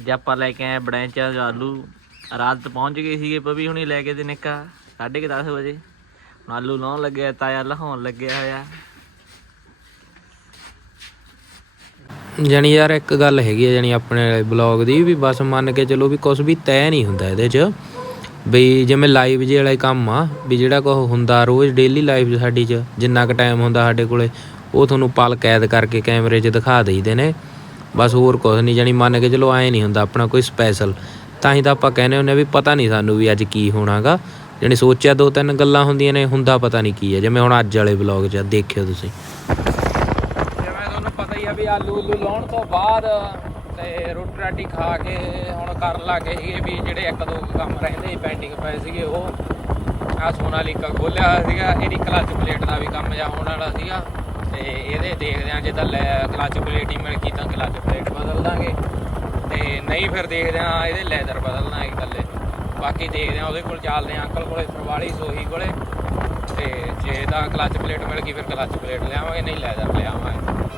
ਅੱਜ ਆਪਾਂ ਲੈ ਕੇ ਆਏ ਬੜੈਂਚਾ ਆਲੂ। ਰਾਤ ਪਹੁੰਚ ਗਏ ਸੀਗੇ ਪਵੀ ਹੁਣੀ ਲੈ ਕੇ ਤੇ ਨਿੱਕਾ 10:30 ਵਜੇ। ਹੁਣ ਆਲੂ ਲਾਉਣ ਲੱਗਿਆ ਤਾਇਆ ਲਹਾਉਣ ਲੱਗਿਆ ਹੋਇਆ। ਜਾਣੀ ਯਾਰ ਇੱਕ ਗੱਲ ਹੈਗੀ ਆ, ਜਾਣੀ ਆਪਣੇ ਬਲੌਗ ਦੀ ਵੀ ਬਸ ਮੰਨ ਕੇ ਚਲੋ ਵੀ ਕੁਝ ਵੀ ਤੈਅ ਨਹੀਂ ਹੁੰਦਾ ਇਹਦੇ 'ਚ। ਬਈ ਜਿਵੇਂ ਲਾਈਵ ਜੇ ਵਾਲਾ ਕੰਮ ਆ, ਵੀ ਜਿਹੜਾ ਕੁਛ ਹੁੰਦਾ ਰੋਜ਼ ਡੇਲੀ ਲਾਈਫ 'ਚ ਸਾਡੀ 'ਚ, ਜਿੰਨਾ ਕੁ ਟਾਈਮ ਹੁੰਦਾ ਸਾਡੇ ਕੋਲੇ, ਉਹ ਤੁਹਾਨੂੰ ਪਲ ਕੈਦ ਕਰਕੇ ਕੈਮਰੇ 'ਚ ਦਿਖਾ ਦੇਈਦੇ ਨੇ। ਬਸ ਹੋਰ ਕੁਝ ਨਹੀਂ, ਜਾਣੀ ਮੰਨ ਕੇ ਚਲੋ ਐ ਨਹੀਂ ਹੁੰਦਾ ਆਪਣਾ ਕੋਈ ਸਪੈਸ਼ਲ ਤਾਂ ਹੀ ਤਾਂ ਆਪਾਂ ਕਹਿੰਦੇ ਹੁੰਦੇ ਵੀ ਪਤਾ ਨਹੀਂ ਸਾਨੂੰ ਵੀ ਅੱਜ ਕੀ ਹੋਣਾਗਾ। ਜਾਣੀ ਸੋਚਿਆ ਦੋ ਤਿੰਨ ਗੱਲਾਂ ਹੁੰਦੀਆਂ ਨੇ, ਹੁੰਦਾ ਪਤਾ ਨਹੀਂ ਕੀ ਹੈ ਜਿਵੇਂ ਹੁਣ ਅੱਜ ਵਾਲੇ ਬਲੌਗ 'ਚ ਦੇਖਿਓ ਤੁਸੀਂ। ਜਿਵੇਂ ਤੁਹਾਨੂੰ ਪਤਾ ਹੀ ਆ ਵੀ ਆਲੂ ਉਲੂ ਲਾਉਣ ਤੋਂ ਬਾਅਦ ਤੇ ਰੋਟੀ ਰਾਟੀ ਖਾ ਕੇ ਹੁਣ ਕਰਨ ਲੱਗੇ ਸੀਗੇ ਵੀ ਜਿਹੜੇ ਇੱਕ ਦੋ ਕੰਮ ਰਹਿੰਦੇ ਪੈਂਡਿੰਗ ਪਏ ਸੀਗੇ ਉਹ। ਆ ਸੋਨਾਲੀਕਾ ਖੋਲਿਆ ਸੀਗਾ, ਇਹਦੀ ਕਲਚ ਪਲੇਟ ਦਾ ਵੀ ਕੰਮ ਜਾ ਹੋਣ ਵਾਲਾ ਸੀਗਾ। ਤੇ ਇਹਦੇ ਦੇਖਦੇ ਆ ਜੇ ਤਾਂ ਲੈ ਕਲਚ ਪਲੇਟ ਹੀ ਮਿਲ ਗਈ ਤਾਂ ਕਲਚ ਪਲੇਟ ਬਦਲ ਦਾਂਗੇ। ਤੇ ਨਹੀਂ ਫਿਰ ਦੇਖਦੇ ਆ ਇਹਦੇ ਲੈਦਰ ਬਦਲਣਾ ਹੈ ਇਕੱਲੇ। ਬਾਕੀ ਦੇਖਦੇ ਆ ਉਹਦੇ ਕੋਲ ਚੱਲਦੇ ਆ ਅੰਕਲ ਕੋਲੇ ਸਰਵਾਲੀ, ਸੋਹੀ ਕੋਲੇ। ਤੇ ਜੇ ਤਾਂ ਕਲਚ ਪਲੇਟ ਮਿਲ ਗਈ, ਫਿਰ ਕਲਚ ਪਲੇਟ ਲਿਆਵਾਂਗੇ, ਨਹੀਂ ਲੈਦਰ ਲਿਆਵਾਂਗੇ।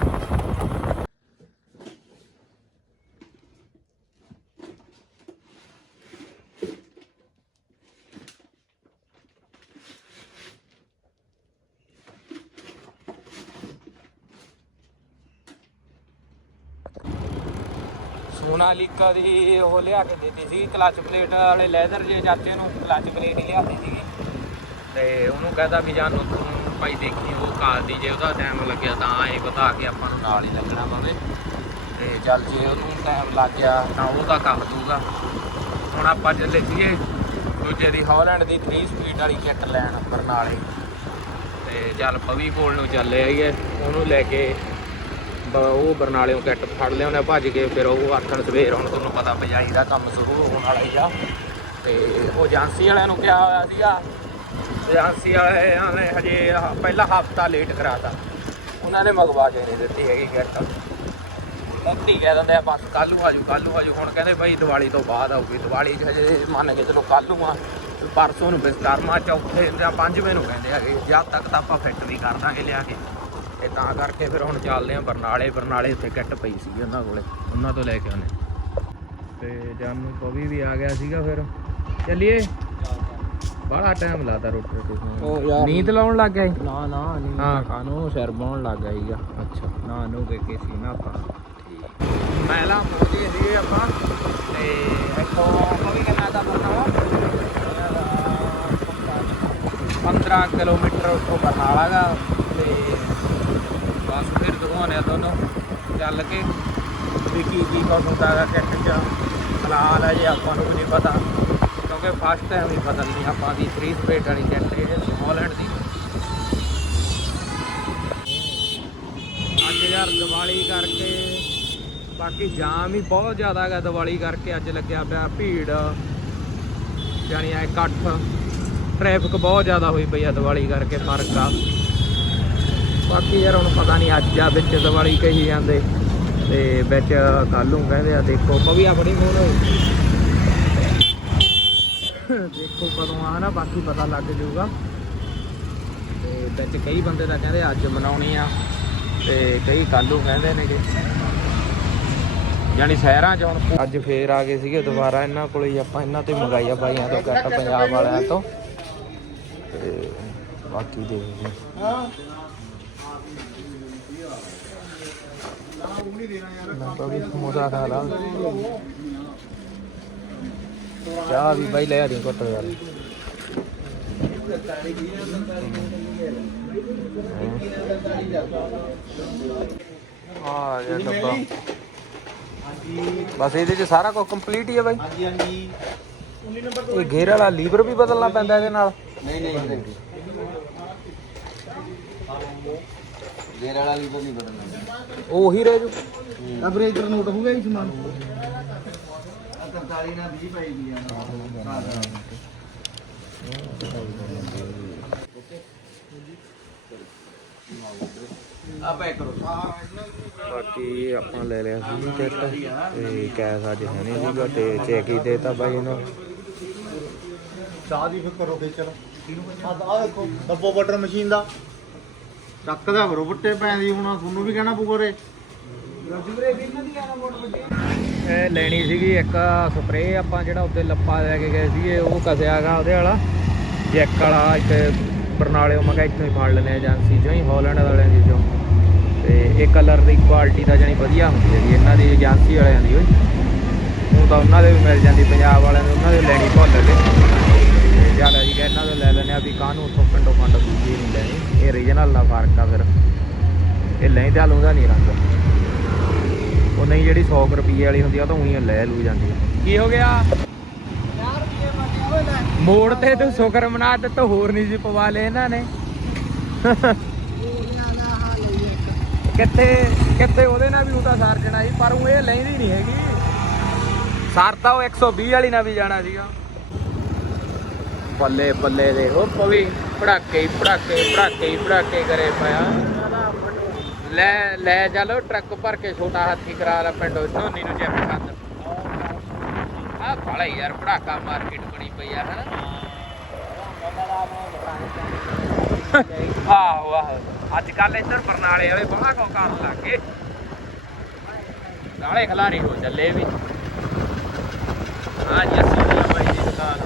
ਸੋਨਾਲੀਕਾ ਦੀ ਉਹ ਲਿਆ ਕੇ ਦਿੱਤੀ ਸੀ, ਕਲਚ ਪਲੇਟ ਵਾਲੇ ਲੈਦਰ ਜੇ ਚਾਚੇ ਨੂੰ ਕਲਚ ਪਲੇਟ ਹੀ ਲਿਆਦੀ ਸੀਗੀ। ਤੇ ਉਹਨੂੰ ਕਹਦਾ ਵੀ ਜਾਨੂੰ ਤੂੰ ਭਾਈ ਦੇਖੀ ਉਹ ਕਾਰ ਦੀ ਜੇ ਉਹਦਾ ਟਾਈਮ ਲੱਗਿਆ ਤਾਂ ਇਹ ਬਤਾ ਕੇ ਆਪਾਂ ਨੂੰ ਨਾਲ ਹੀ ਲੱਗਣਾ ਪਵੇ ਤੇ ਚੱਲ ਜੇ ਉਹਨੂੰ ਟਾਈਮ ਲੱਗ ਗਿਆ ਤਾਂ ਉਹਦਾ ਕਰ ਦੂਗਾ ਹੁਣ ਆਪਾਂ ਚੱਲੇ ਸੀਗੇ ਦੂਜੇ ਦੀ ਹਾਲੈਂਡ ਦੀ 3 ਸਪੀਡ ਵਾਲੀ ਕਿੱਟ ਲੈਣ, ਬਰਨਾਲੇ। ਤੇ ਚੱਲ ਪਵੀ ਕੋਲ ਨੂੰ ਚੱਲੇ ਆਈਏ, ਉਹਨੂੰ ਲੈ ਕੇ ਉਹ ਬਰਨਾਲਿਓਂ ਕਿੱਟ ਫੜ ਲਿਆ, ਉਹਨੇ ਭੱਜ ਕੇ ਫਿਰ ਉਹ ਆਖਣ ਸਵੇਰ ਹੁਣ ਤੁਹਾਨੂੰ ਪਤਾ ਬਜਾਈ ਦਾ ਕੰਮ ਸ਼ੁਰੂ ਹੋਣ ਵਾਲਾ ਹੀ ਆ। ਤੇ ਉਹ ਏਜੰਸੀ ਵਾਲਿਆਂ ਨੂੰ ਕਿਹਾ ਹੋਇਆ ਸੀਗਾ। ਏਜੰਸੀ ਵਾਲਿਆਂ ਨੇ ਹਜੇ ਆਹ ਪਹਿਲਾ ਹਫਤਾ ਲੇਟ ਕਰਾਤਾ। ਉਹਨਾਂ ਨੇ ਮੰਗਵਾ ਕੇ ਨਹੀਂ ਦਿੱਤੀ ਹੈਗੀ ਕਿੱਟ। ਮੁਕਤੀ ਕਹਿ ਦਿੰਦੇ ਆ, ਬਸ ਕੱਲ ਨੂੰ ਆਜੂ ਕੱਲ ਨੂੰ ਆਜੂ। ਹੁਣ ਕਹਿੰਦੇ ਭਾਈ ਦੀਵਾਲੀ ਤੋਂ ਬਾਅਦ ਆਊਗੀ। ਦੀਵਾਲੀ 'ਚ ਹਜੇ ਮੰਨ ਕੇ ਚਲੋ ਕੱਲ ਨੂੰ ਆ। ਤੇ ਪਰਸੋਂ ਨੂੰ ਵਿਸਕਰਮਾ ਚੌਥੇ ਜਾਂ ਪੰਜਵੇਂ ਨੂੰ ਕਹਿੰਦੇ ਹੈਗੇ। ਜਦ ਤੱਕ ਤਾਂ ਆਪਾਂ ਫਿੱਟ ਵੀ ਕਰ ਦਾਂਗੇ ਲਿਆ ਕੇ। ਤੇ ਤਾਂ ਕਰਕੇ ਫਿਰ ਹੁਣ ਚੱਲਦੇ ਆ ਬਰਨਾਲੇ। ਬਰਨਾਲੇ ਉੱਤੇ ਕਿੱਟ ਪਈ ਸੀ ਉਹਨਾਂ ਕੋਲੇ। ਉਹਨਾਂ ਤੋਂ ਲੈ ਕੇ ਆਉਣੇ ਤੇ ਜਾਨੂ ਪਵੀ ਵੀ ਆ ਗਿਆ ਸੀਗਾ ਫਿਰ। ਚੱਲੀਏ। ਬੜਾ ਟਾਈਮ ਲਾਤਾ ਰੋਟੀ ਰੋਟੀ ਉਹ ਯਾਰ- ਨੀਂਦ ਲਾਉਣ ਲੱਗ ਗਿਆ ਨਾ ਨਾ ਨਹੀਂ ਹਾਂ। ਖਾਣੋ ਸਿਰ ਲੱਗ ਗਿਆ ਸੀਗਾ ਅੱਛਾ। ਨਾ ਨੂੰ ਕੇ ਕੇ ਸੀ ਨਾ ਆਪਾਂ। ਪਹਿਲਾਂ ਪਹੁੰਚੇ ਸੀਗੇ ਆਪਾਂ। ਤੇ ਇੱਥੋਂ ਆਪਾਂ ਵੀ ਕਿੰਨਾ ਦਾ ਬਰਨਾਲਾ 15 ਕਿਲੋਮੀਟਰ ਉੱਥੋਂ ਬਰਨਾਲਾ ਗਾ ਤੇ ਬਸ ਫਿਰ ਦਿਖਾਉਣੇ ਆ ਤੁਹਾਨੂੰ ਚੱਲ ਕੇ ਵੀ ਕੀ ਕੀ ਕੁਛ ਹੁੰਦਾ ਹੈਗਾ ਕਿੱਟ ਚ ਫਿਲਹਾਲ ਜੇ ਆਪਾਂ ਨੂੰ ਵੀ ਨਹੀਂ ਪਤਾ, ਕਿਉਂਕਿ ਫਸਟ ਟਾਈਮ ਹੀ ਬਦਲਣੀ ਆਪਾਂ ਦੀ 3 ਸਪੀਡ ਵਾਲੀ ਕਿੱਟ ਇਹ ਹਾਲੈਂਡ ਦੀ। ਅੱਜ ਯਾਰ ਦੀਵਾਲੀ ਕਰਕੇ, ਬਾਕੀ ਜਾਮ ਹੀ ਬਹੁਤ ਜ਼ਿਆਦਾ ਹੈਗਾ ਦੀਵਾਲੀ ਕਰਕੇ ਅੱਜ ਲੱਗਿਆ ਪਿਆ ਭੀੜ। ਜਾਨੀ ਐ ਇਕੱਠ ਟ੍ਰੈਫਿਕ ਬਹੁਤ ਜ਼ਿਆਦਾ ਹੋਈ ਪਈ ਆ ਦੀਵਾਲੀ ਕਰਕੇ ਫ਼ਰਕ ਆ ਬਾਕੀ ਯਾਰ ਹੁਣ ਪਤਾ ਨਹੀਂ ਅੱਜ ਆ ਵਿੱਚ ਦੀਵਾਲੀ ਕਹੀ ਜਾਂਦੇ। ਤੇ ਵਿੱਚ ਕੱਲ ਨੂੰ ਕਹਿੰਦੇ ਆ, ਦੇਖੋ ਪਵੀ ਆਪਣੀ ਫੋਨ ਦੇਖੋ ਕਦੋਂ ਆ ਨਾ, ਬਾਕੀ ਪਤਾ ਲੱਗ ਜਾਊਗਾ। ਤੇ ਵਿੱਚ ਕਈ ਬੰਦੇ ਤਾਂ ਕਹਿੰਦੇ ਅੱਜ ਮਨਾਉਣੀ ਆ, ਤੇ ਕਈ ਕੱਲ ਨੂੰ ਕਹਿੰਦੇ ਨੇਗੇ। ਯਾਨੀ ਸ਼ਹਿਰਾਂ 'ਚ ਹੁਣ ਅੱਜ ਫੇਰ ਆ ਗਏ ਸੀਗੇ ਦੁਬਾਰਾ, ਇਹਨਾਂ ਕੋਲੇ ਹੀ ਆਪਾਂ ਇਹਨਾਂ ਤੇ ਮੰਗਾਈ ਬਾਈਆਂ ਤੋਂ ਕੱਟ ਪੰਜਾਬ ਵਾਲਿਆਂ ਤੋਂ। ਬਾਕੀ ਦੇਖਦੇ ਹਾਂ ਮੈਂ ਤਾਂ ਵੀ ਸਮੋਸਾ ਖਾ ਲਾ। ਚਾਹ ਵੀ ਬਾਈ ਲੈ ਆ ਦੀ ਘੁੱਟ ਯਾਰ। ਆ ਗਿਆ ਡੱਬਾ। ਬਸ ਇਹਦੇ ਚ ਸਾਰਾ ਕੁਝ ਕੰਪਲੀਟ ਹੀ ਹੈ ਬਾਈ। ਹਾਂਜੀ ਹਾਂਜੀ। ਇਹ ਗੇਅਰ ਵਾਲਾ ਲੀਵਰ ਵੀ ਬਦਲਣਾ ਪੈਂਦਾ ਇਹਦੇ ਨਾਲ। ਨਹੀਂ ਨਹੀਂ। ਗੇਰ ਵਾਲਾ ਲੀਵਰ ਨਹੀਂ ਬਦਲਣਾ। ਉਹੀ ਰਹਿ ਜੂ। ਟੈਂਪਰੇਚਰ ਨੋਟ ਹੋ ਗਿਆ ਇਸ ਸਮਾਨ 43 ਨਾਲ 20 ਪਈ ਗਈ ਆ। ਪੈਕ ਕਰੋ। ਬਾਕੀ ਆਪਾਂ ਲੈ ਲਿਆ ਸੀ ਕਿੱਟ ਤੇ ਕੈਸ਼ ਅੱਜ ਹੈ ਨਹੀਂ ਸੀਗਾ ਤੇ ਚੈੱਕ ਹੀ ਦੇਤਾ ਬਾਈ ਇਹਨੂੰ। ਚਾਹ ਦੀ ਫਿਰ ਕਰੋ ਚਲੋ। ਆ ਆ ਦੇਖੋ ਡੱਬੋ ਬਟਰ ਮਸ਼ੀਨ ਦਾ। ਚੱਕਦਾ ਕਰੋ ਬੁੱਟੇ ਪੈਂਦੀ ਹੁਣ, ਤੁਹਾਨੂੰ ਵੀ ਕਹਿਣਾ ਪਊਗਾ ਰੇ ਇਹ ਲੈਣੀ ਸੀਗੀ ਇੱਕ ਸਪਰੇਅ ਆਪਾਂ ਜਿਹੜਾ ਉੱਤੇ ਲੱਪਾ ਲੈ ਕੇ ਗਏ ਸੀਗੇ, ਉਹ ਕਸਿਆਗਾ ਉਹਦੇ ਵਾਲਾ। ਜੈਕ ਵਾਲਾ ਇੱਥੇ ਬਰਨਾਲਿਓ ਮੈਂ ਕਿਹਾ ਇੱਥੋਂ ਹੀ ਫੜ ਲੈਣੇ ਏਜੰਸੀ ਚੋਂ ਹੀ, ਹਾਲੈਂਡ ਵਾਲਿਆਂ ਦੀ ਚੋਂ। ਤੇ ਇਹ ਕਲਰ ਦੀ ਕੁਆਲਿਟੀ ਤਾਂ ਜਾਨੀ ਵਧੀਆ ਹੁੰਦੀ ਹੈ ਜੀ ਇਹਨਾਂ ਦੀ ਏਜੰਸੀ ਵਾਲਿਆਂ ਦੀ ਓਏ। ਉਹ ਤਾਂ ਉਹਨਾਂ ਦੇ ਵੀ ਮਿਲ ਜਾਂਦੀ, ਪੰਜਾਬ ਵਾਲਿਆਂ ਨੂੰ ਉਹਨਾਂ ਦੇ ਲੈਣੀ ਭੁੱਲ ਗਏ। ਚੱਲ ਅਸੀਂ ਇਹਨਾਂ ਤੋਂ ਲੈ ਲੈਣੇ ਆ ਵੀ ਕਾਹਨੂੰ ਉੱਥੋਂ ਪਿੰਡੋਂ ਪੰਡ ਦੂਜੀ ਨਹੀਂ ਲੈਣੀ। ਇਹ ਰੀਜਨਲ ਦਾ ਫ਼ਰਕ ਆ ਫਿਰ। ਇਹ ਲੈਂ ਲੂੰਦਾ ਨਹੀਂ ਰੰਗ। ਉਹ ਨਹੀਂ ਜਿਹੜੀ 100 ਰੁਪਏ ਵਾਲੀ ਹੁੰਦੀ ਆ ਤਾਂ ਉਹੀ ਲੈ ਲੂ ਜਾਂਦੀ ਕੀ ਹੋ ਗਿਆ? ਮੋੜ ਤੇ ਤੂੰ ਸ਼ੁਕਰ ਮਨਾ ਤੇ ਤਾਂ ਹੋਰ ਨਹੀਂ ਸੀ ਪਵਾ ਲਏ ਇਹਨਾਂ ਨੇ। ਕਿੱਥੇ ਕਿੱਥੇ ਉਹਦੇ ਨਾਲ ਵੀ ਉਹਦਾ ਸਾਰ ਜਣਾ ਸੀ ਪਰ ਉਹ ਇਹ ਲੈਂਦੀ ਨਹੀਂ ਹੈਗੀ। ਸਾਰ ਤਾਂ ਉਹ 120 ਵਾਲੀ ਨਾਲ ਵੀ ਜਾਣਾ ਸੀਗਾ। ਬੱਲੇ ਬੱਲੇ ਦੇ ਉਹ ਪਵੀ ਪੜਾਕੇ ਹੀ ਪੜਾਕੇ ਪੜਾਕੇ ਹੀ ਪੜਾਕੇ ਕਰੇ ਪਿਆ। ਲੈ ਲੈ ਚੱਲ, ਟਰੱਕ ਭਰ ਕੇ ਛੋਟਾ ਹਾਥੀ ਕਰਾ ਲੈ ਪਿੰਡੋਂ ਧੋਨੀ ਨੂੰ ਚੈੱਕ ਕਰ ਆ ਬੜਾ ਯਾਰ, ਪੜਾਕਾ ਮਾਰਕੀਟ ਬਣੀ ਪਈ ਆ ਹਨਾ ਆਹੋ ਆਹੋ। ਅੱਜ ਕੱਲ ਇੱਧਰ ਬਰਨਾਲੇ ਵਾਲੇ ਬੜਾ ਕੋ ਕਰਨ ਲੱਗੇ। ਨਾਲੇ ਖਿਲਾਰੀ ਹੋ ਚੱਲੇ ਵੀ। ਹਾਂ ਜੱਸੀ ਦੀ ਬਾਈ ਦੀ ਦੁਕਾਨ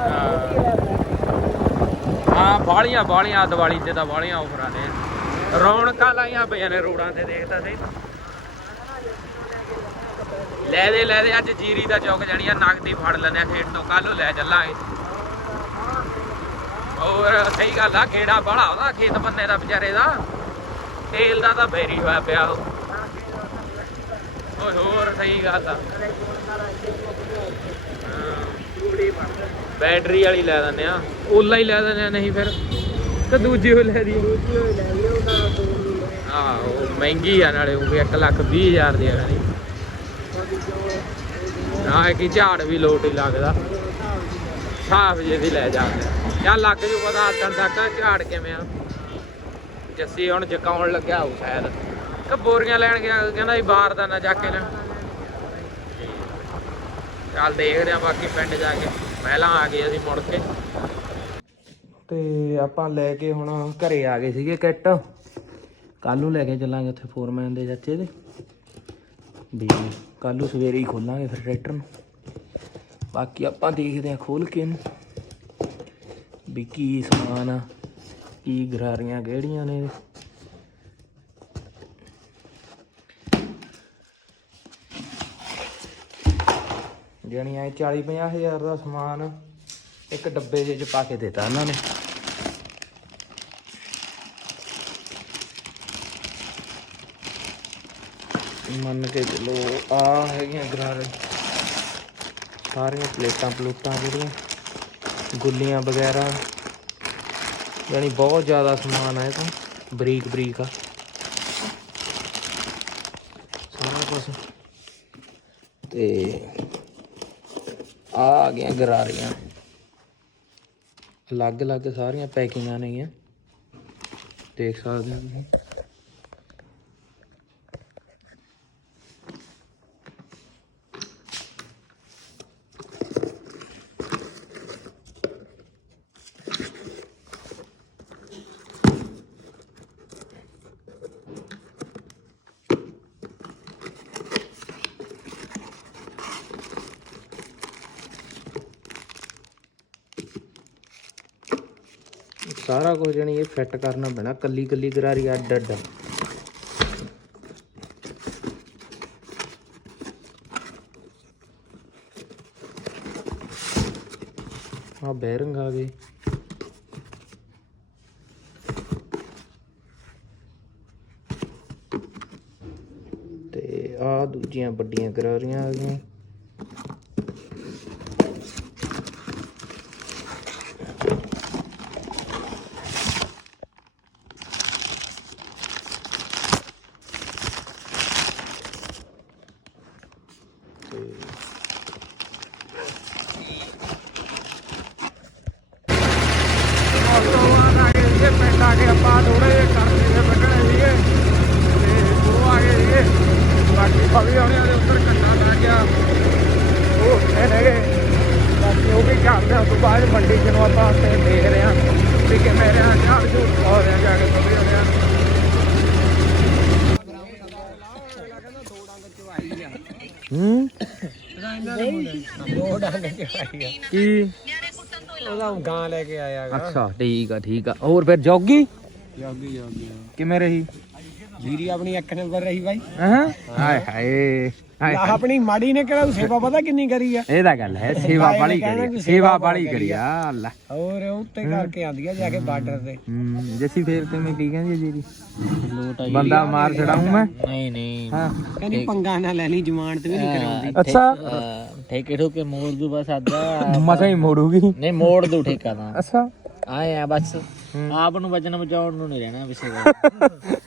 ਹਾਂ। ਹਾਂ ਬਾਲੀਆਂ ਬਾਲੀਆਂ ਦੀਵਾਲੀ ਤੇ ਤਾਂ ਬਾਲੀਆਂ ਆਫਰਾਂ ਨੇ। ਰੌਣਕਾਂ ਲਾਈਆਂ ਪਈਆਂ ਨੇ ਰੋਡਾਂ ਤੇ ਦੇਖਦਾ ਸੀ ਲੈ ਦੇ ਲੈ ਦੇ, ਅੱਜ ਜੀਰੀ ਦਾ ਚੌਕ ਜਾਣੀ ਆ, ਨਗਦੀ ਫੜ ਲੈਂਦੇ ਆ ਤੋਂ ਕੱਲ ਲੈ ਚੱਲਾਂਗੇ। ਹੋਰ, ਸਹੀ ਗੱਲ ਆ ਕਿਹੜਾ ਬੜਾ ਉਹਦਾ, ਖੇਤ ਬੰਨੇ ਦਾ ਵਿਚਾਰੇ ਦਾ। ਤੇਲ ਦਾ ਤਾਂ ਬੇਰੀ ਹੋਇਆ ਪਿਆ ਉਹ। ਹੋਰ, ਸਹੀ ਗੱਲ ਆ। ਹਾਂ। ਬੈਟਰੀ ਵਾਲੀ ਲੈ ਦਿੰਦੇ ਆ। ਓਲਾ ਹੀ ਲੈ ਦਿੰਦੇ ਆ, ਨਹੀਂ ਫਿਰ। ਤੇ ਦੂਜੀ ਉਹ ਲੈ ਦੀ। ਆਹੋ ਮਹਿੰਗੀ ਆ, ਨਾਲੇ ਉਹ 1 ਲੱਖ 20 ਹਜ਼ਾਰ ਦੀ ਆ ਨਾਲੇ। ਨਾ ਕਿ ਝਾੜ ਵੀ ਲੋਟ ਹੀ ਲੱਗਦਾ। ਸਾਫ਼ ਜੇ ਦੀ ਲੈ ਜਾਂਦੇ ਆ। ਲੱਗ ਜੂ ਪਤਾ ਆਤਣ ਤੱਕ ਝਾੜ ਕਿਵੇਂ ਆ। ਜੱਸੀ ਹੁਣ ਜਕਾਉਣ ਲੱਗਿਆ ਹੋਊ ਸ਼ਾਇਦ। ਕਿ ਬੋਰੀਆਂ ਲੈਣ ਗਿਆ, ਕਹਿੰਦਾ ਵੀ ਬਾਹਰ ਦਾ ਨਾ ਜਾ ਕੇ ਲੈਣ ਚੱਲ ਦੇਖਦੇ ਆ ਬਾਕੀ ਪਿੰਡ ਜਾ ਕੇ। ਪਹਿਲਾਂ ਆ ਗਏ ਅਸੀਂ ਮੁੜ ਕੇ। ਤੇ ਆਪਾਂ ਲੈ ਕੇ ਹੁਣ ਘਰੇ ਆ ਗਏ ਸੀਗੇ ਕਿੱਟ। ਕੱਲ ਨੂੰ ਲੈ ਕੇ ਚੱਲਾਂਗੇ ਉੱਥੇ ਫੋਰਮੈਨ ਦੇ ਚਾਚੇ ਦੇ। ਵੀ ਕੱਲ ਨੂੰ ਸਵੇਰੇ ਹੀ ਖੋਲਾਂਗੇ ਫਿਰ ਟਰੈਕਟਰ ਨੂੰ। ਬਾਕੀ ਆਪਾਂ ਦੇਖਦੇ ਆ ਖੋਲ ਕੇ ਇਹਨੂੰ। ਵੀ ਕੀ ਸਮਾਨ ਆ, ਕੀ ਗਰਾਰੀਆਂ ਕਿਹੜੀਆਂ ਨੇ। ਜਾਣੀ ਐ 40 50 ਹਜ਼ਾਰ ਦਾ ਸਮਾਨ। ਇੱਕ ਡੱਬੇ ਜਿਹੇ ਚ ਪਾ ਕੇ ਦਿੱਤਾ ਇਹਨਾਂ ਨੇ। ਮੰਨ ਕੇ ਚਲੋ ਆ ਹੈਗੀਆਂ ਗਰਾਰੇ। ਸਾਰੀਆਂ ਪਲੇਟਾਂ ਪਲੂਟਾਂ ਜਿਹੜੀਆਂ, ਗੁੱਲੀਆਂ ਵਗੈਰਾ। ਯਾਨੀ ਬਹੁਤ ਜ਼ਿਆਦਾ ਸਮਾਨ ਆ ਇਹ ਤਾਂ। ਬਰੀਕ ਬਰੀਕ ਆ। ਸਾਰਾ ਕੁਝ ਤੇ ਆ ਆ ਗਈਆਂ ਗਰਾਰੀਆਂ। ਅਲੱਗ-ਅਲੱਗ ਸਾਰੀਆਂ ਪੈਕਿੰਗਾਂ ਨੇਗੀਆਂ। ਦੇਖ ਸਕਦੇ ਹੋ ਤੁਸੀਂ। ਸਾਰਾ ਕੁਝ ਜਣੀ ਇਹ ਫਿੱਟ ਕਰਨਾ ਪੈਣਾ, ਕੱਲੀ ਕੱਲੀ ਗਰਾਰੀ ਅੱਡ ਅੱਡ। ਆ ਬੈਰਿੰਗ ਆ ਗਏ ਤੇ ਆ ਦੂਜੀਆਂ ਵੱਡੀਆਂ ਗਰਾਰੀਆਂ ਆ ਗਈਆਂ ਉਸ ਤੋਂ ਬਾਅਦ ਆ ਗਏ ਸੀਗੇ ਪਿੰਡ ਆ ਕੇ ਆਪਾਂ ਥੋੜੇ ਜਿਹੇ ਕਰ ਸੀਗੇ ਵੱਢਣੇ ਸੀਗੇ ਤੇ ਉਹ ਆ ਗਏ ਸੀਗੇ ਬਾਕੀ ਫਵੀ ਵਾਲਿਆਂ ਦੇ ਉੱਧਰ ਕੰਡਾ ਲੱਗ ਗਿਆ ਉਹ ਇਹ ਰਹਿ ਗਏ ਬਾਕੀ ਉਹ ਵੀ ਕਰਦੇ ਆ ਉਸ ਤੋਂ ਬਾਅਦ ਮੰਡੀ ਚ ਨੂੰ ਆਪਾਂ ਉੱਥੇ ਦੇਖ ਰਹੇ ਹਾਂ ਵੀ ਕਿਵੇਂ ਰਿਹਾ ਝਾੜ ਝੂੜ ਹੋ ਰਿਹਾ ਜਾ ਕੇ ਫਵੀ ਵਾਲਿਆਂ ਨੂੰ ਦੋ ਕੀ? ਉਹਦਾ ਗਾਂ ਲੈ ਕੇ ਆਇਆ ਗਾ ਅੱਛਾ ਠੀਕ ਆ ਠੀਕ ਆ। ਹੋਰ ਫਿਰ ਜੋਗੀ? ਜੋਗੀ ਜੋਗੀ। ਕਿਵੇਂ ਰਹੀ? ਜੀਰੀ ਆਪਣੀ ਇੱਕ ਨੰਬਰ ਰਹੀ ਬਾਈ। ਹਾਂ? ਹਾਏ ਹਾਏ। ਆਹ ਆਪਣੀ ਮਾੜੀ ਨੇ ਕਿਹੜਾ ਸੇਵਾ ਪਤਾ ਕਿੰਨੀ ਕਰੀ ਆ? ਇਹ ਤਾਂ ਗੱਲ ਹੈ ਸੇਵਾ ਬਾਲੀ ਕਰੀ ਸੇਵਾ ਬਾਲੀ ਕਰੀ ਆ ਅੱਲਾ। ਹੋਰ ਉੱਤੇ ਕਰਕੇ ਆਂਦੀ ਆ ਜਾ ਕੇ ਬਾਰਡਰ ਤੇ। ਜੱਸੀ ਫੇਰ ਤੇ ਮੈਂ ਕੀ ਕਹਿੰਦੀ ਜੀਰੀ? ਬੰਦਾ ਮਾਰ ਛੜਾਉਂ ਮੈਂ? ਨਹੀਂ ਨਹੀਂ। ਹਾਂ। ਕਹਿੰਦੀ ਪੰਗਾ ਨਾ ਲੈ ਲਈ ਜਮਾਨਤ ਵੀ ਨਹੀਂ ਕਰਾਉਂਦੀ। ਅੱਛਾ। ਠੇਕੇ ਠੋਕੇ ਮੋੜ ਦੂ ਬਸ ਆਦਾ ਮਸਾਂ ਹੀ ਮੋੜੂਗੀ। ਨਹੀਂ ਮੋੜ ਦੂ ਠੇਕਾ ਤਾਂ। ਅੱਛਾ। ਆਏ ਆ ਬਸ। ਆਪ ਨੂੰ ਬਚਨ ਬਚਾਉਣ ਨੂੰ ਨਹੀਂ ਰਹਿਣਾ ਕਿਸੇ ਦਾ।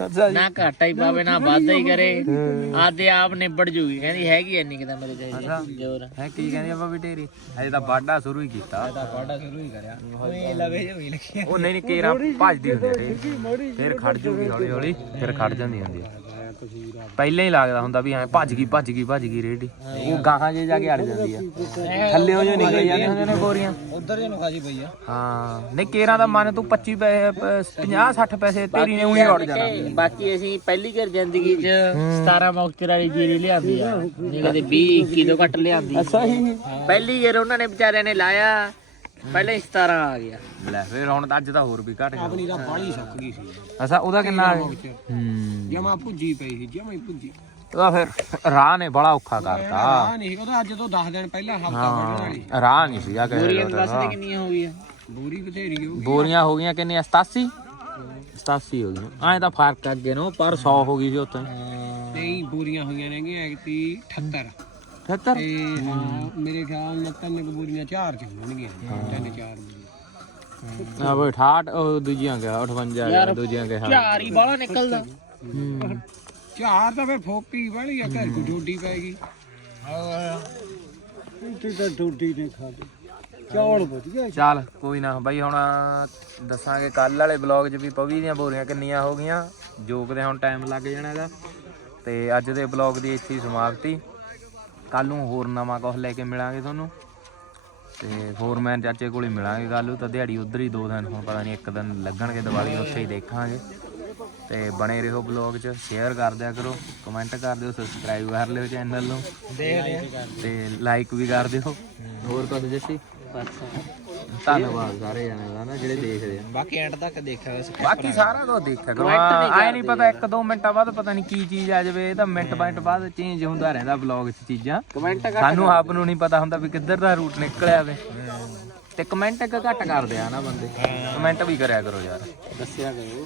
ਅੱਛਾ ਨਾ ਘਾਟਾ ਹੀ ਪਾਵੇ ਨਾ ਵਾਧਾ ਹੀ ਕਰੇ। ਆਦੇ ਆਪ ਨਿਬੜ ਜੂਗੀ। ਕਹਿੰਦੀ ਹੈਗੀ ਇੰਨੀ ਕਿਤਾ ਮੇਰੇ ਚਾਹੀਦੀ ਜੋਰ। ਹੈ ਕੀ ਕਹਿੰਦੀ ਆਪਾਂ ਵੀ ਢੇਰੀ? ਅਜੇ ਤਾਂ ਬਾਡਾ ਸ਼ੁਰੂ ਹੀ ਕੀਤਾ। ਬਾਡਾ ਸ਼ੁਰੂ ਹੀ ਕਰਿਆ। ਓਏ ਲਵੇ ਜੋ ਹੀ ਲੱਗਿਆ ਉਹ ਨਹੀਂ ਨਹੀਂ ਕੇਰਾ ਭੱਜਦੀ ਹੁੰਦੀ ਫਿਰ ਖੜ ਜੂਗੀ ਹੌਲੀ ਹੌਲੀ ਫਿਰ ਖੜ ਜਾਂਦੀ ਹੁੰਦੀ ਆ। ਪਹਿਲਾਂ ਹੀ ਲੱਗਦਾ ਹੁੰਦਾ ਵੀ ਐ ਭੱਜ ਗਈ ਭੱਜ ਗਈ ਭੱਜ ਗਈ ਰੇਡੀ ਉਹ ਗਾਹਾਂ ਜੇ ਜਾ ਕੇ ਅੜ ਜਾਂਦੀ ਆ। ਥੱਲੇ ਹੋ ਜੋ ਨਿਕਲ ਜਾਂਦੇ ਹੁੰਦੇ ਨੇ ਗੋਰੀਆਂ ਉਧਰ ਜੇ ਨੂੰ ਖਾਜੀ ਪਈ ਆ। ਹਾਂ। ਨਹੀਂ ਕੇਰਾ ਦਾ ਮਨ ਤੂੰ 25 ਪੈਸੇ 50 60 ਪੈਸੇ ਤੇਰੀ ਨੇ ਉਹੀ ਉੜ ਜਾਣਾ। ਬਾਕੀ ਅਸੀਂ ਪਹਿਲੀ ਵਾਰ ਜ਼ਿੰਦਗੀ 'ਚ 17 ਮੌਕਚਰ ਵਾਲੀ ਜੀਰੀ ਲਿਆਂਦੀ ਆ। ਨਹੀਂ ਕਦੇ 20 21 ਤੋਂ ਘੱਟ ਲਿਆਂਦੀ। ਅੱਛਾ ਹੀ ਪਹਿਲੀ ਵਾਰ ਉਹਨਾਂ ਨੇ ਵਿਚਾਰਿਆਂ ਨੇ ਲਾਇਆ। ਪਹਿਲਾਂ ਹੀ 17 ਆ ਗਿਆ। ਲੈ ਫਿਰ ਹੁਣ ਤਾਂ ਅੱਜ ਤਾਂ ਹੋਰ ਵੀ ਘਟ ਗਿਆ। ਆਪਣੀ ਤਾਂ ਬਾਲੀ ਸੁੱਕ ਗਈ ਸੀ। ਅੱਛਾ ਉਹਦਾ ਕਿੰਨਾ ਆ ਗਿਆ ਹੂੰ। ਜਮਾ ਭੁੱਜੀ ਪਈ ਸੀ ਜਮਾ ਹੀ ਭੁੱਜੀ। ਉਹਦਾ ਫਿਰ ਰਾਹ ਨੇ ਬੜਾ ਔਖਾ ਕਰਤਾ। ਆ ਨਹੀਂ ਉਹਦਾ ਅੱਜ ਤੋਂ 10 ਦਿਨ ਪਹਿਲਾਂ ਹਫਤਾ ਵੱਢਣ ਵਾਲੀ। ਰਾਹ ਨਹੀਂ ਸੀਗਾ ਪੂਰੀ ਦਾ ਦੱਸ ਦੇ ਕਿੰਨੀਆਂ ਹੋ ਗਈਆਂ? ਬੂਰੀ ਬਥੇਰੀ ਹੋ ਬੋਰੀਆਂ ਹੋ ਗਈਆਂ ਕਿੰਨੀਆਂ? 87 87 ਹੋ ਗਈਆਂ। ਐਂ ਤਾਂ ਫ਼ਰਕ ਅੱਗੇ ਨੂੰ ਪਰ 100 ਹੋ ਗਈ ਸੀ ਉੱਥੇ। ਨਹੀਂ ਬੂਰੀਆਂ ਹੋਈਆਂ ਨੇਗੀਆਂ ਐਕਤੀ 78 77 ਤੇ ਹਾਂ ਮੇਰੇ ਖਿਆਲ ਨਾਲ ਤਿੰਨ ਕੁ ਬੂਰੀਆਂ ਚਾਰ ਚ ਹੋਣਗੀਆਂ ਤਿੰਨ ਚਾਰ ਬੂਰੀਆਂ। ਆ ਬਈ 68 ਉਹ ਦੂਜੀਆਂ ਗਿਆ 58 ਗਿਆ ਦੂਜੀਆਂ ਗਿਆ ਝਾਰ ਹੀ ਬਾਹਲਾ ਨਿਕਲਦਾ। ਹੂੰ। ਚਾਰ ਤਾਂ ਫਿਰ ਫੋਕੀ ਵਾਲੀ ਆ ਘਰ ਕੋ ਡੋਡੀ ਪੈ ਗਈ। ਤੇ ਤਾਂ ਡੋਡੀ ਨੇ ਖਾ ਲਈ। ਚੌਲ ਵਧੀਆ ਚੱਲ ਕੋਈ ਨਾ ਬਾਈ ਹੁਣ ਦੱਸਾਂਗੇ ਕੱਲ ਵਾਲੇ ਬਲੌਗ 'ਚ ਵੀ ਪਵੀ ਦੀਆਂ ਬੋਰੀਆਂ ਕਿੰਨੀਆਂ ਹੋ ਗਈਆਂ। ਜੋਕਦੇ ਹੁਣ ਟਾਈਮ ਲੱਗ ਜਾਣਾ ਹੈਗਾ ਤੇ ਅੱਜ ਦੇ ਬਲੌਗ ਦੀ ਇੱਥੇ ਸਮਾਪਤੀ। ਕੱਲ ਨੂੰ ਹੋਰ ਨਵਾਂ ਕੁਝ ਲੈ ਕੇ ਮਿਲਾਂਗੇ ਤੁਹਾਨੂੰ। ਤੇ ਫੋਰਮੈਨ ਚਾਚੇ ਕੋਲ ਹੀ ਮਿਲਾਂਗੇ ਕੱਲ ਨੂੰ ਤਾਂ ਦਿਹਾੜੀ ਉਧਰ ਹੀ ਦੋ ਦਿਨ ਹੁਣ ਪਤਾ ਨਹੀਂ ਇੱਕ ਦਿਨ ਲੱਗਣਗੇ ਦੀਵਾਲੀ ਉੱਥੇ ਹੀ ਦੇਖਾਂਗੇ। ਤੇ ਬਣੇ ਰਹੋ ਬਲੌਗ 'ਚ ਸ਼ੇਅਰ ਕਰ ਦਿਆ ਕਰੋ ਕਮੈਂਟ ਕਰ ਦਿਓ ਸਬਸਕ੍ਰਾਈਬ ਕਰ ਲਿਓ ਚੈਨਲ ਨੂੰ। ਤੇ ਲਾਈਕ ਵੀ ਕਰ ਦਿਓ। ਹੋਰ ਕੁਝ ਜੱਸੀ? ਧੰਨਵਾਦ ਸਾਰੇ ਜਣਿਆਂ ਦਾ ਨਾ ਜਿਹੜੇ ਦੇਖਦੇ ਆ। ਬਾਕੀ ਐਂਡ ਤੱਕ ਦੇਖਿਆ ਵੈਸੇ ਬਾਕੀ ਸਾਰਾ ਕੁਝ ਦੇਖਿਆ ਕਰੋ। ਆਏ ਨਹੀਂ ਪਤਾ ਇੱਕ ਦੋ ਮਿੰਟਾਂ ਬਾਅਦ ਪਤਾ ਨਹੀਂ ਕੀ ਚੀਜ਼ ਆ ਜਾਵੇ ਇਹ ਤਾਂ ਮਿੰਟ ਮਿੰਟ ਬਾਅਦ ਚੇਂਜ ਹੁੰਦਾ ਰਹਿੰਦਾ ਵਲੌਗ 'ਚ ਚੀਜ਼ਾਂ। ਕਮੈਂਟ ਸਾਨੂੰ ਆਪ ਨੂੰ ਨਹੀਂ ਪਤਾ ਹੁੰਦਾ ਵੀ ਕਿੱਧਰ ਦਾ ਰੂਟ ਨਿਕਲਿਆ ਵੇ। ਤੇ ਕਮੈਂਟ ਇੱਕ ਘੱਟ ਕਰਦੇ ਆ ਨਾ ਬੰਦੇ। ਕਮੈਂਟ ਵੀ ਕਰਿਆ ਕਰੋ ਯਾਰ। ਦੱਸਿਆ ਕਰੋ।